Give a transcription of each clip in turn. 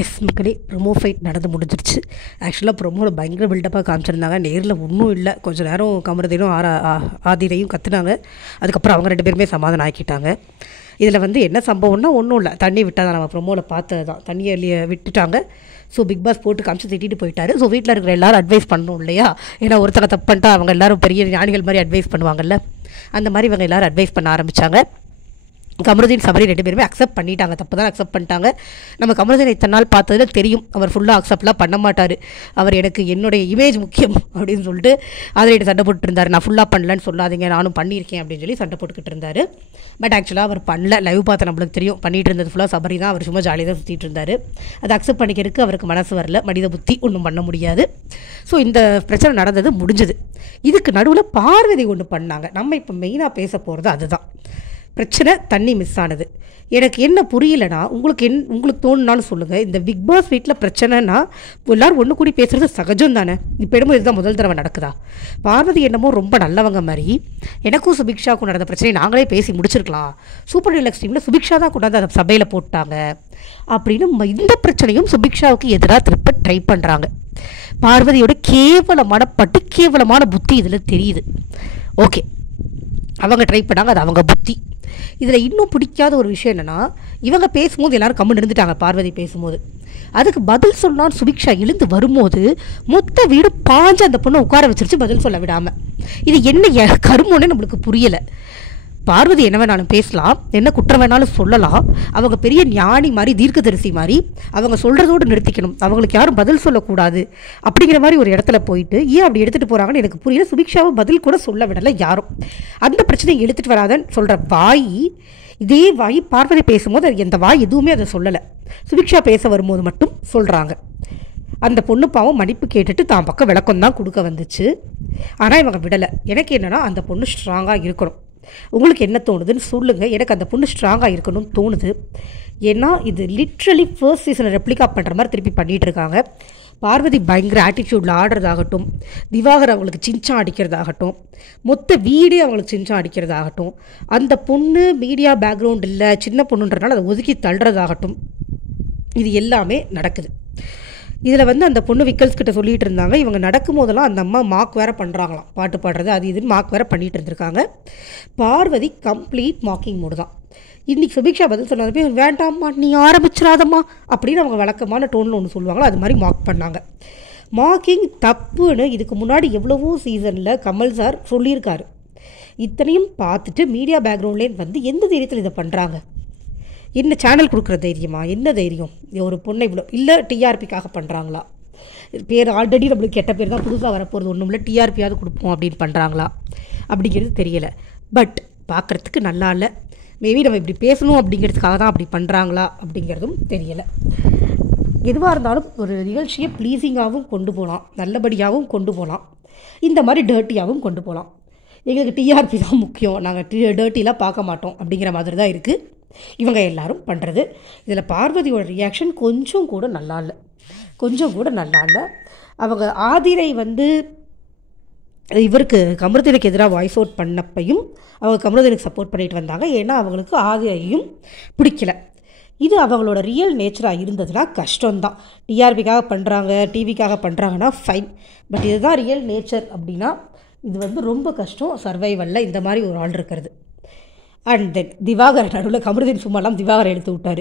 S மக்களே, promo fight நடந்து முடிஞ்சிருச்சு. ஆக்சுவலாக ப்ரொமோவில் பயங்கர பில்டப்பாக காமிச்சிருந்தாங்க. நேரில் ஒன்றும் இல்லை. கொஞ்சம் நேரம் கமருதீனும் ஆதிரையும் கற்றுனாங்க. அதுக்கப்புறம் அவங்க 2 பேருமே சமாதானம் ஆக்கிட்டாங்க. இதில் வந்து என்ன சம்பவம்னா ஒன்றும் இல்லை, தண்ணி விட்டால் தான் நம்ம ப்ரொமோவில் பார்த்தது தான். தண்ணியை விட்டுட்டாங்க. ஸோ பிக் பாஸ் போட்டு காமிச்சு திட்டிட்டு போயிட்டாரு. ஸோ வீட்டில் இருக்கிற எல்லோரும் அட்வைஸ் பண்ணணும் இல்லையா? ஏன்னா ஒருத்தரை தப்பு பண்ணிட்டா அவங்க எல்லோரும் பெரிய ஞானிகள் மாதிரி அட்வைஸ் பண்ணுவாங்கல்ல, அந்த மாதிரி இவங்க எல்லோரும் அட்வைஸ் பண்ண ஆரம்பித்தாங்க. கமருதீன் சபரி 2 பேருமே அக்செப்ட் பண்ணிட்டாங்க. தப்பு தான் அக்செப்ட் பண்ணிட்டாங்க. நம்ம கமருதீன் இத்தனை நாள் பார்த்ததில் தெரியும், அவர் ஃபுல்லாக அக்செப்ட்லாம் பண்ண மாட்டார். அவர் எனக்கு என்னுடைய இமேஜ் முக்கியம் அப்படின்னு சொல்லிட்டு அதில் சண்டை போட்டுட்டு இருந்தார். நான் ஃபுல்லாக பண்ணலன்னு சொல்லாதீங்க, நானும் பண்ணியிருக்கேன் அப்படின்னு சொல்லி சண்டை போட்டுக்கிட்டு இருந்தார். பட் ஆக்சுவலாக அவர் பண்ணல. லைவ் பார்த்து நம்மளுக்கு தெரியும், பண்ணிகிட்டு இருந்தது ஃபுல்லாக சபரி தான். அவர் சும்மா ஜாலியாக தான் சுற்றிட்டு இருந்தார். அதை அக்செப்ட் பண்ணிக்கிறதுக்கு அவருக்கு மனசு வரல. மனித புத்தி ஒன்றும் பண்ண முடியாது. ஸோ இந்த பிரச்சனை நடந்தது, முடிஞ்சது. இதுக்கு நடுவில் பார்வதி ஒன்று பண்ணாங்க. நம்ம இப்போ மெயினாக பேச போகிறது அதுதான். பிரச்சனை தண்ணி மிஸ் ஆனது. எனக்கு என்ன புரியலைன்னா, உங்களுக்கு தோணுனாலும் சொல்லுங்கள். இந்த பிக் பாஸ் வீட்டில் பிரச்சனைனா எல்லோரும் ஒன்று கூடி பேசுகிறது சகஜம் தானே. இப்போ என்னமோ இதுதான் முதல் தடவை நடக்குதா? பார்வதி என்னமோ ரொம்ப நல்லவங்க மாதிரி, எனக்கும் சுபிக்ஷாவுக்கும் நடந்த பிரச்சனையை நாங்களே பேசி முடிச்சிருக்கலாம், சூப்பர் டீலக்ஸ் டீமில் சுபிக்ஷா தான் கொண்டாந்து அதை சபையில் போட்டாங்க அப்படின்னு இந்த பிரச்சனையும் சுபிக்ஷாவுக்கு எதிராக திருப்ப ட்ரை பண்ணுறாங்க. பார்வதியோட கேவலமான புத்தி இதில் தெரியுது. ஓகே, அவங்க ட்ரை பண்ணாங்க, அது அவங்க புத்தி. இதில் இன்னும் பிடிக்காத ஒரு விஷயம் என்னென்னா, இவங்க பேசும்போது எல்லோரும் கம்முன்னு இருந்துட்டாங்க. பார்வதி பேசும்போது அதுக்கு பதில் சொன்னான்னு சுபிக்ஷா எழுந்து வரும்போது மொத்த வீடு பாஞ்சு அந்த பொண்ணை உட்கார வச்சிருச்சு பதில் சொல்ல விடாமல். இது என்ன கருமோன்னு நம்மளுக்கு புரியலை. பார்வதி என்ன வேணாலும் பேசலாம், என்ன குற்றம் வேணாலும் சொல்லலாம். அவங்க பெரிய ஞானி மாதிரி, தீர்க்கதரிசி மாதிரி, அவங்க சொல்கிறதோடு நிறுத்திக்கணும், அவங்களுக்கு யாரும் பதில் சொல்லக்கூடாது அப்படிங்கிற மாதிரி ஒரு இடத்துல போயிட்டு ஏன் அப்படி எடுத்துகிட்டு போகிறாங்கன்னு எனக்கு புரியல. சுபிக்ஷாவை பதில் கூட சொல்ல விடலை யாரும். அந்த பிரச்சனையை எடுத்துகிட்டு வராதன்னு சொல்கிற வாய், இதே வாய் பார்வதி பேசும்போது அது எந்த வாய் எதுவுமே அதை சொல்லலை. சுபிக்ஷா பேச வரும்போது மட்டும் சொல்கிறாங்க. அந்த பொண்ணு பாவம் மன்னிப்பு கேட்டுட்டு தான் பக்கம் விளக்கம் தான் கொடுக்க வந்துச்சு. ஆனால் இவங்க விடலை. எனக்கு என்னென்னா, அந்த பொண்ணு ஸ்ட்ராங்காக இருக்கணும். உங்களுக்கு என்ன தோணுதுன்னு சொல்லுங்கள். எனக்கு அந்த பொண்ணு ஸ்ட்ராங்காக இருக்கணும்னு தோணுது. ஏன்னா இது லிட்ரலி ஃபர்ஸ்ட் சீசனை ரெப்ளிகா பண்ணுற மாதிரி திருப்பி பண்ணிகிட்டு இருக்காங்க. பார்வதி பயங்கர ஆட்டிடியூடில் ஆடுறதாகட்டும், திவாகர் அவங்களுக்கு சின்ச்சா அடிக்கிறதாகட்டும், மொத்த வீடே அவங்களுக்கு சின்ச்சா அடிக்கிறதாகட்டும், அந்த பொண்ணு மீடியா பேக்ரவுண்ட் இல்லை, சின்ன பொண்ணுன்றனால அதை ஒதுக்கி தள்ளுறதாகட்டும், இது எல்லாமே நடக்குது. இதில் வந்து அந்த பொண்ணு விக்கல்ஸ் கிட்ட சொல்லிகிட்டு இருந்தாங்க, இவங்க நடக்கும் போதெல்லாம் அந்த அம்மா மார்க் வேறு பண்ணுறாங்களாம், பாட்டு பாடுறது அது இதுன்னு மார்க் வேறு பண்ணிகிட்டு இருந்திருக்காங்க. பார்வதி கம்ப்ளீட் மார்க்கிங் மூடு தான். இன்றைக்கி சுபிக்ஷா பதில் சொன்னது போய் வேண்டாம்மா நீ ஆரம்பிச்சிடாதம்மா அப்படின்னு அவங்க வழக்கமான டோனில் ஒன்று சொல்லுவாங்களோ அது மாதிரி மார்க் பண்ணாங்க. மார்க்கிங் தப்புன்னு இதுக்கு முன்னாடி எவ்வளவோ சீசனில் கமல் சார் சொல்லியிருக்காரு. இத்தனையும் பார்த்துட்டு மீடியா பேக்ரவுண்ட்லேருந்து வந்து எந்த தைரியத்தில் இதை பண்ணுறாங்க? என்ன சேனல் கொடுக்குற தைரியமா? என்ன தைரியம்? ஒரு பொண்ணை இவ்வளோ இல்லை டிஆர்பிக்காக பண்ணுறாங்களா? பேர் ஆல்ரெடி நம்மளுக்கு கெட்ட பேர் தான், புதுசாக வரப்போகிறது ஒன்றும் இல்லை, டிஆர்பியாவது கொடுப்போம் அப்படின்னு பண்ணுறாங்களா அப்படிங்கிறது தெரியலை. பட் பார்க்குறதுக்கு நல்லா இல்லை. மேபி நம்ம இப்படி பேசணும் அப்படிங்கிறதுக்காக தான் அப்படி பண்ணுறாங்களா அப்படிங்கிறதும் தெரியலை. எதுவாக இருந்தாலும் ஒரு நிகழ்ச்சியை ப்ளீஸிங்காகவும் கொண்டு போகலாம், நல்லபடியாகவும் கொண்டு போகலாம், இந்த மாதிரி டர்ட்டியாகவும் கொண்டு போகலாம். எங்களுக்கு டிஆர்பி தான் முக்கியம், நாங்கள் டர்ட்டிலாம் பார்க்க மாட்டோம் அப்படிங்கிற மாதிரி தான் இருக்குது இவங்க எல்லாரும் பண்ணுறது. இதில் பார்வதியோட ரியாக்ஷன் கொஞ்சம் கூட நல்லா இல்லை. அவங்க ஆதிரை வந்து இவருக்கு கமருதீனுக்கு எதிராக வாய்ஸ் அவுட் பண்ணப்பையும் அவங்க கமருதீனுக்கு சப்போர்ட் பண்ணிட்டு வந்தாங்க. ஏன்னா அவங்களுக்கு ஆதிரையும் பிடிக்கல. இது அவங்களோட ரியல் நேச்சராக இருந்ததுன்னா கஷ்டம்தான். டிஆர்பிக்காக பண்ணுறாங்க, டிவிக்காக பண்ணுறாங்கன்னா ஃபைன். பட் இதுதான் ரியல் நேச்சர் அப்படின்னா இது வந்து ரொம்ப கஷ்டம் சர்வைவலில் இந்த மாதிரி ஒரு ஆள் இருக்கிறது. அண்ட் தென் திவாகர் நடுவில் கமருதீன் சும்மாலாம் திவாகரை எடுத்து விட்டார்.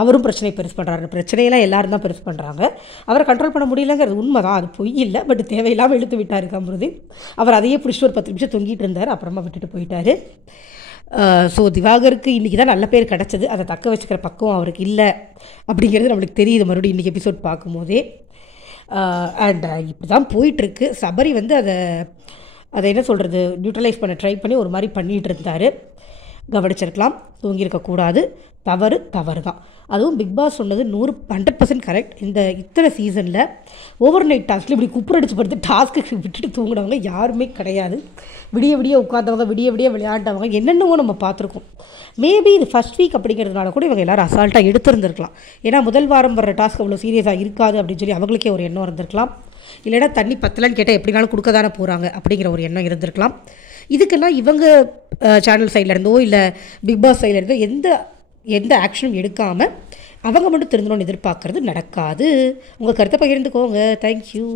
அவரும் பிரச்சனை பெருசு பண்ணுறாரு. பிரச்சனையெல்லாம் எல்லோரும் தான் பெருசு பண்ணுறாங்க. அவரை கண்ட்ரோல் பண்ண முடியலங்கிறது உண்மை தான், அது பொய் இல்லை. பட் தேவையில்லாமல் இழுத்து விட்டார் கமருதீன். அவர் அதையே பிடிச்சிட்டு ஒரு 10 நிமிஷம் தொங்கிட்டு இருந்தார், அப்புறமா விட்டுட்டு போயிட்டார். ஸோ திவாகருக்கு இன்றைக்கி தான் நல்ல பேர் கிடச்சது. அதை தக்க வச்சுக்கிற பக்கம் அவருக்கு இல்லை அப்படிங்கிறது நம்மளுக்கு தெரியுது மறுபடியும் இன்றைக்கி எபிசோட் பார்க்கும்போதே. அண்ட் இப்படி தான் போயிட்டுருக்கு. சபரி வந்து அதை என்ன சொல்கிறது, நியூட்ரலைஸ் பண்ண ட்ரை பண்ணி ஒரு மாதிரி பண்ணிகிட்டு இருந்தார். கவனிச்சிருக்கலாம், தூங்கியிருக்கக்கூடாது. தவறு தான். அதுவும் பிக் பாஸ் சொன்னது 100% கரெக்ட். இத்தனை சீசனில் ஓவர் நைட் டாஸ்கில் இப்படி குப்புரடிச்சு படுத்து டாஸ்க்கு விட்டுட்டு தூங்கினவங்க யாருமே கிடையாது. விடிய உட்காந்தவங்க, விடிய விளையாண்டவங்க என்னென்னவோ நம்ம பார்த்துருக்கோம். மேபி இது ஃபஸ்ட் வீக் அப்படிங்கிறதுனால கூட இவங்க எல்லோரும் அசால்ட்டாக எடுத்துருந்துருக்கலாம். ஏன்னா முதல் வாரம் வர்ற டாஸ்க் அவ்வளோ சீரியஸாக இருக்காது அப்படின்னு சொல்லி அவங்களுக்கே ஒரு எண்ணம் இருந்திருக்கலாம். இல்லைனா தண்ணி பத்தலன்னு கேட்டால் எப்படினாலும் கொடுக்க தானே போகிறாங்க அப்படிங்கிற ஒரு எண்ணம் இருந்திருக்கலாம். இதுக்கெல்லாம் இவங்க சேனல் சைட்லேருந்தோ இல்லை பிக் பாஸ் சைட்லேருந்தோ எந்த ஆக்ஷனும் எடுக்காமல் அவங்க மட்டும் திருந்தணும்னு எதிர்பார்க்கறது நடக்காது. உங்கள் கருத்தை பகிர்ந்துக்கோங்க. தேங்க்யூ.